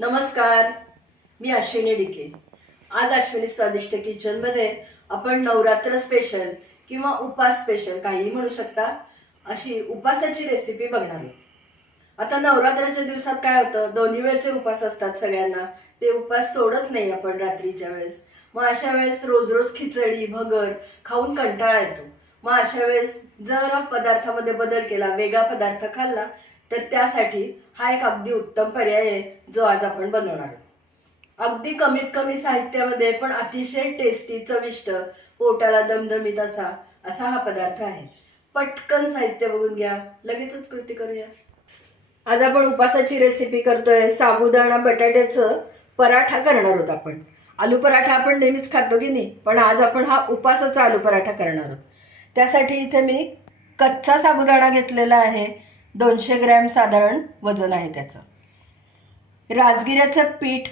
नमस्कार मी अश्विनी डिके. आज अश्विनी स्वादिष्ट किचनमध्ये आपण नवरात्र स्पेशल किंवा उपास स्पेशल काहीही म्हणू शकता अशी उपासाची रेसिपी बघणार आहोत. आता नवरात्राच्या दिवसात काय होतं दोन्ही वेळचे उपास असतात सगळ्यांना ते उपास सोडत नाही आपण रात्रीच्या वेळेस. मग अशा वेळेस रोज रोज खिचडी भगर खाऊन कंटाळा येतो. मग अशा वेळेस जर पदार्थामध्ये बदल केला वेगळा पदार्थ खाल्ला तर त्यासाठी हा एक अगदी उत्तम पर्याय आहे जो आज आपण बनवणार आहोत. अगदी कमीत कमी साहित्यामध्ये पण अतिशय टेस्टी चविष्ट पोटाला दमदमीत असा असा हा पदार्थ आहे. पटकन साहित्य बघून घ्या लगेचच कृती करूया. आज आपण उपासाची रेसिपी करतोय साबुदाणा बटाट्याचं पराठा करणार आहोत आपण. आलू पराठा आपण नेहमीच खातो की नाही पण आज आपण हा उपासाचा आलू पराठा करणार आहोत. त्यासाठी इथे मी कच्चा साबुदाणा घेतलेला आहे. दोनशे ग्रॅम साधारण वजन आहे त्याचं. राजगिऱ्याचं पीठ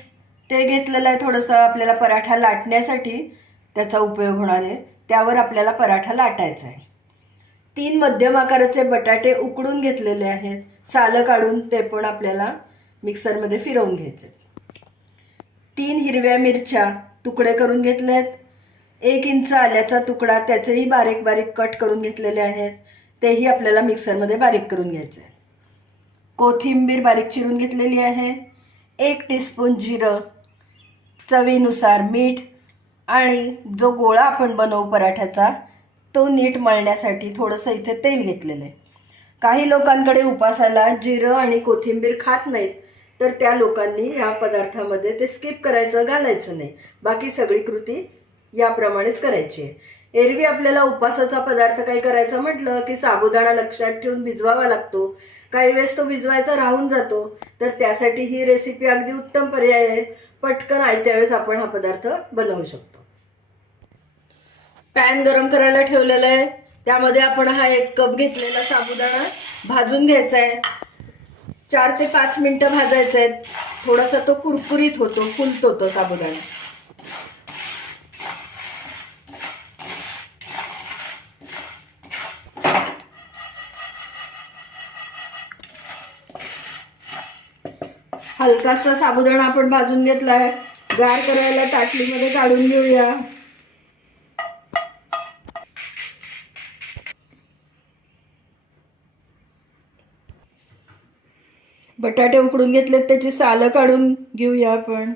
ते घेतलेलं आहे थोडंसं आपल्याला पराठा लाटण्यासाठी त्याचा उपयोग होणार आहे. त्यावर आपल्याला पराठा लाटायचा आहे. तीन मध्यम आकाराचे बटाटे उकडून घेतलेले आहेत. सालं काढून ते पण आपल्याला मिक्सरमध्ये फिरवून घ्यायचे. तीन हिरव्या मिरच्या तुकडे करून घेतले आहेत एक इंच आल्याचा तुकडा त्याचेही बारीक बारीक कट करून घेतलेले आहेत. तेही आपल्याला मिक्सरमध्ये बारीक करून घ्यायचं आहे. कोथिंबीर बारीक चिरून घेतलेली आहे. एक टीस्पून जिरं चवीनुसार मीठ आणि जो गोळा आपण बनवू पराठ्याचा तो नीट मळण्यासाठी थोडंसं इथे तेल घेतलेलं आहे. काही लोकांकडे उपासाला जिरं आणि कोथिंबीर खात नाहीत तर त्या लोकांनी या पदार्थामध्ये ते स्किप करायचं घालायचं नाही. बाकी सगळी कृती याप्रमाणेच करायची आहे. एरवी आपल्याला उपासाचा पदार्थ काही करायचा म्हटलं की साबुदाणा लक्षात ठेवून भिजवावा लागतो. काही वेळेस तो भिजवायचा राहून जातो. तर त्यासाठी ही रेसिपी अगदी उत्तम पर्याय आहे. पटकन आयत्या वेळेस आपण हा पदार्थ बनवू शकतो. पॅन गरम करायला ठेवलेला आहे. त्यामध्ये आपण हा एक कप घेतलेला साबुदाणा भाजून घ्यायचा आहे. चार ते पाच मिनटं भाजायचं आहे. थोडासा तो कुरकुरीत होतो फुलतो तो साबुदाणा. हलकासा साबुदाणा आपण भाजून घेतलाय. गार करायला ताटलीमध्ये काढून घेऊया. बटाटे उकडून घेतलेत त्याची सालं काढून घेऊया आपण.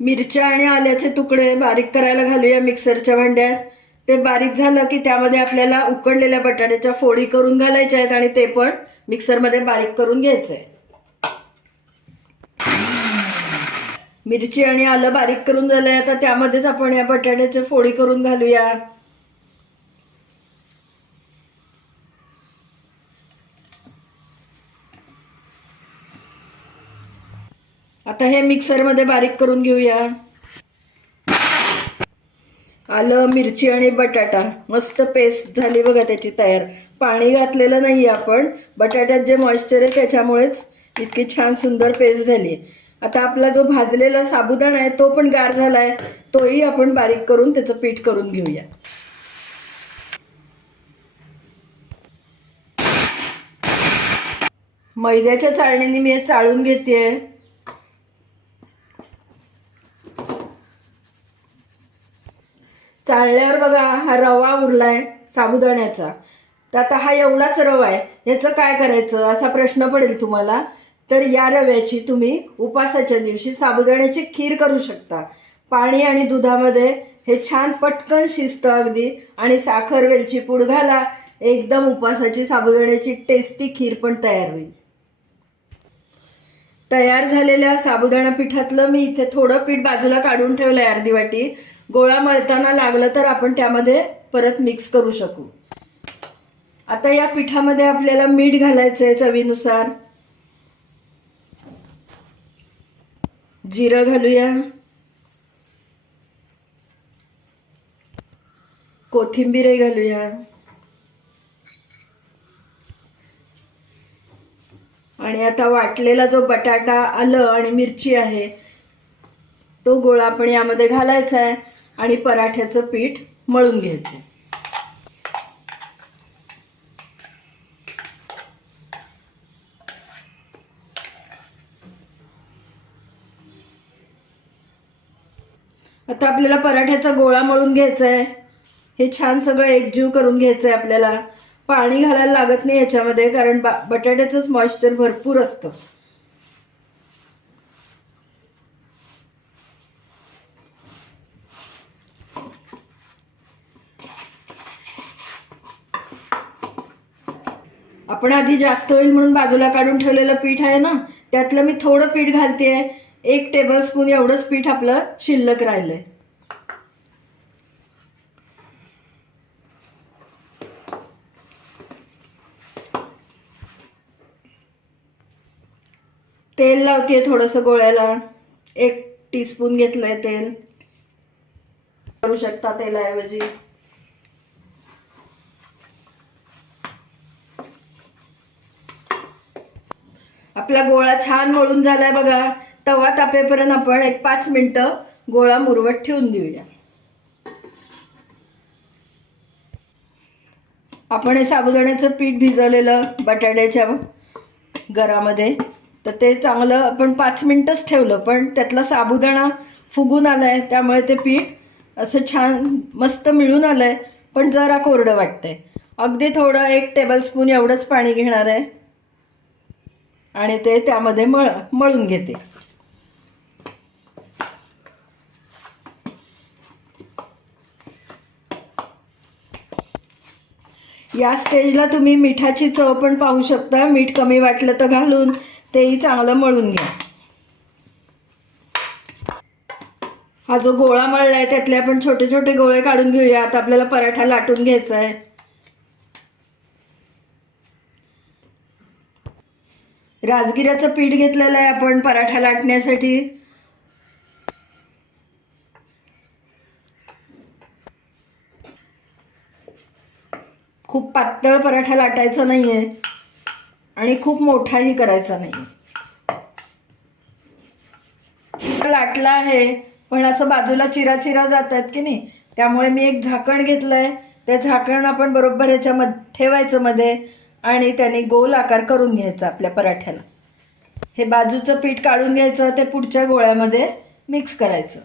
मिरच्या आणि आल्याचे तुकडे बारीक करायला घालूया मिक्सरच्या भांड्यात. ते बारीक झालं की त्यामध्ये आपल्याला उकडलेल्या बटाट्याच्या फोडी करून घालायच्या आहेत आणि ते पण मिक्सरमध्ये बारीक करून घ्यायचं आहे मिरची आणि आलं बारीक करून झालंय. आता त्यामध्येच आपण या बटाट्याच्या फोडी करून घालूया. आता हे मिक्सरमध्ये बारीक करून घेऊया. आलं मिरची आणि बटाटा. मस्त पेस्ट झाली बघा त्याची तयार. पाणी घातलेलं नाही आपण. बटाट्यात जे मॉइश्चर आहे त्याच्यामुळेच इतकी छान सुंदर पेस्ट झाली. आता आपला जो भाजलेला साबुदाणा आहे तो पण गार झाला आहे तोही आपण बारीक करून त्याचं पीठ करून घेऊया. मैद्याच्या चाळणीने मी हे चाळून घेते चाळल्यावर बघा हा रवा उरलाय साबुदाण्याचा. तर आता हा एवढाच रवा आहे याचं काय करायचं? असा प्रश्न पडेल तुम्हाला. तर या रव्याची तुम्ही उपासाच्या दिवशी साबुदाण्याची खीर करू शकता. पाणी आणि दुधामध्ये हे छान पटकन शिजतं अगदी. आणि साखर वेलची पूड घाला. एकदम उपासाची साबुदाण्याची टेस्टी खीर पण तयार होईल. तयार झालेल्या साबुदाणा पिठातलं मी इथे थोडं पीठ बाजूला काढून ठेवलंय अर्धी वाटी. गोळा मळताना लागलं तर आपण त्यामध्ये परत मिक्स करू शकू. आता या पिठामध्ये आपल्याला मीठ घालायचंय चवीनुसार. जिरं घालूया. कोथिंबीरही घालूया. आणि आता वाटलेला जो बटाटा आलं आणि मिरची आहे तो गोळा आपण यामध्ये घालायचा आहे आणि पराठ्याचं पीठ मळून घ्यायचं. आता आपल्याला पराठ्याचा गोळा मळून घ्यायचा आहे हे छान सगळं एकजीव करून घ्यायचं आहे आपल्याला. पाणी घालायला लागत नाही याच्यामध्ये कारण बा बटाट्याचंच मॉइश्चर भरपूर असतं. आपण आधी जास्त होईल म्हणून बाजूला काढून ठेवलेलं पीठ आहे ना त्यातलं मी थोडं पीठ घालते एक टेबल स्पून एवढंच पीठ आपलं शिल्लक राहिलंय. तेल लावते थोडंसं गोळ्याला. एक टीस्पून घेतलंय तेल. करू शकता तेलाऐवजी. आपला गोळा छान मळून झालाय बघा. तवा तापेपर्यंत आपण एक पाच मिनिटं गोळा मुरवत ठेवून देऊया. आपण हे साबुदाण्याचं पीठ भिजवलेलं बटाट्याच्या गरामध्ये तर ते चांगलं आपण पाच मिनिटच ठेवलं पण त्यातला साबुदाणा फुगून आलाय त्यामुळे ते पीठ असं छान मस्त मिळून आलंय पण जरा कोरडं वाटतंय. अगदी थोडं एक टेबलस्पून एवढंच पाणी घेणार आहे. आणि ते त्यामध्ये मळ मळून घेते. या स्टेजला तुम्ही मिठाची चव पण पाहू शकता. मीठ कमी वाटलं तर घालून तेही चांगलं मळून घ्या. हा जो गोळा मळला आहे त्यातले आपण छोटे छोटे गोळे काढून घेऊया आता आपल्याला पराठा लाटून घ्यायचा आहे राजगिऱ्याचं पीठ घेतलेलं आहे आपण पराठा लाटण्यासाठी. खूप पातळ पराठा लाटायचा नाहीये आणि खूप मोठाही करायचा नाही लाटला आहे पण असं बाजूला चिरा चिरा जात आहेत की नाही त्यामुळे मी एक झाकण घेतलंय. ते झाकण आपण बरोबर ह्याच्यामध्ये ठेवायचं मध्ये. आणि त्याने गोल आकार करून घ्यायचा आपल्या पराठ्याला. हे बाजूचं पीठ काढून घ्यायचं ते पुढच्या गोळ्यामध्ये मिक्स करायचं.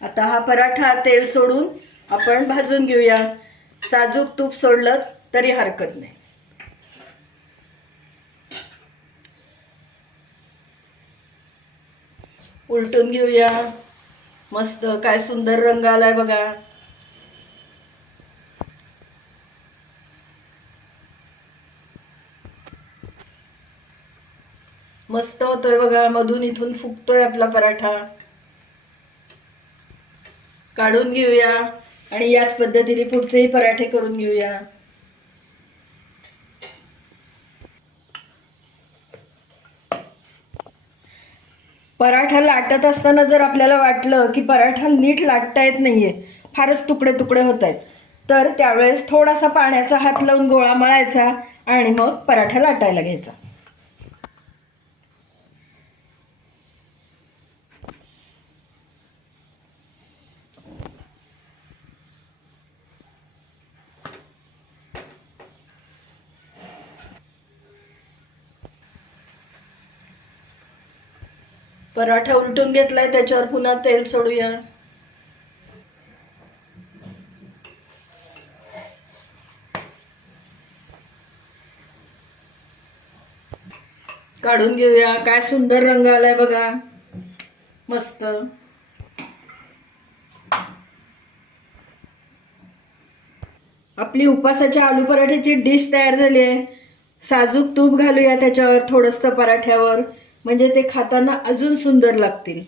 आता हा पराठा तेल सोडून आपण भाजून घेऊया. साजूक तूप सोडलं तरी हरकत नाही. उलटून घेऊया. मस्त काय सुंदर रंग आलाय बघा. मस्त होतोय बघा मधून इथून फुगतोय आपला पराठा. काढून घेऊया आणि याच पद्धतीने पुढचेही पराठे करून घेऊया. पराठा लाटत असताना जर आपल्याला वाटलं की पराठा नीट लाटता येत नाहीये फारच तुकडे तुकडे होत आहेत तर त्यावेळेस थोडासा पाण्याचा हात लावून गोळा मळायचा आणि मग पराठा लाटायला घ्यायचा. पराठा उलटून घेतलाय त्याच्यावर पुन्हा तेल सोडूया. काढून घेऊया. काय सुंदर रंग आलाय बघा. मस्त. आपली उपासाच्या आलू पराठ्याची डिश तयार झाली आहे. साजूक तूप घालूया त्याच्यावर थोडंसं पराठ्यावर. म्हणजे ते खाताना अजून सुंदर लागतील.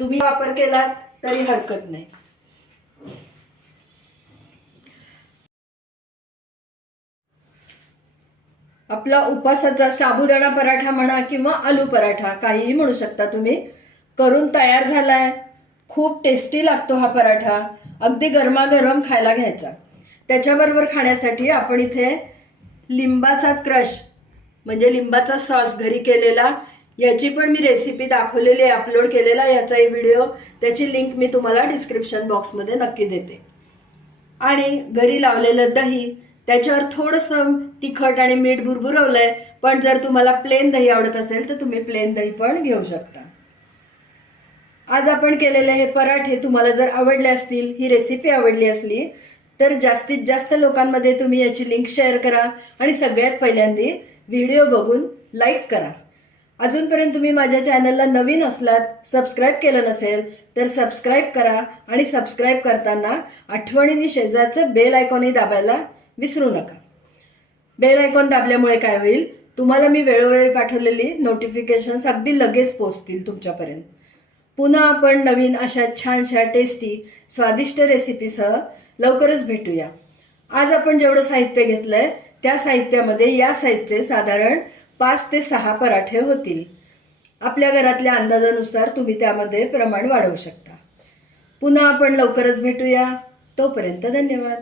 तुम्ही वापर केला तरी हरकत नाही. आपला उपासाचा साबुदाणा पराठा म्हणा किंवा आलू पराठा काहीही म्हणू शकता तुम्ही. करून तयार झालाय. खूप टेस्टी लागतो हा पराठा. अगदी गरमागरम खायला घ्यायचा. त्याच्याबरोबर खाण्यासाठी आपण इथे लिंबाचा क्रश म्हणजे लिंबाचा सॉस घरी केलेला याची पण मी रेसिपी दाखवलेली आहे अपलोड केलेला याचाही व्हिडिओ त्याची लिंक मी तुम्हाला डिस्क्रिप्शन बॉक्समध्ये नक्की देते. आणि घरी लावलेलं दही त्याच्यावर थोडंसं तिखट आणि मीठ भुरभुरवलंय पण जर तुम्हाला प्लेन दही आवडत असेल तर तुम्ही प्लेन दही पण घेऊ शकता. आज आपण केलेले हे पराठे तुम्हाला जर आवडले असतील ही रेसिपी आवडली असली तर जास्तीत जास्त लोकांमध्ये तुम्ही याची लिंक शेअर करा आणि सगळ्यात पहिल्यांदा व्हिडिओ बघून लाईक करा. अजूनपर्यंत तुम्ही माझ्या चॅनलला नवीन असलात सबस्क्राईब केलं नसेल तर सबस्क्राईब करा आणि सबस्क्राईब करताना आठवणीने शेजारचं बेल आयकॉनही दाबायला विसरू नका. बेल आयकॉन दाबल्यामुळे काय होईल? तुम्हाला मी वेळोवेळी पाठवलेली नोटिफिकेशन्स अगदी लगेच पोचतील तुमच्यापर्यंत. पुन्हा आपण नवीन अशा छानशा टेस्टी स्वादिष्ट रेसिपीसह लवकरच भेटूया. आज आपण जेवढं साहित्य घेतलंय त्या साहित्यामध्ये या साहित्य साधारण पाच ते सहा पराठे होतील. आपल्या घरातल्या अंदाजानुसार तुम्ही त्यामध्ये प्रमाण वाढवू शकता. पुन्हा आपण लवकरच भेटूया. तोपर्यंत धन्यवाद.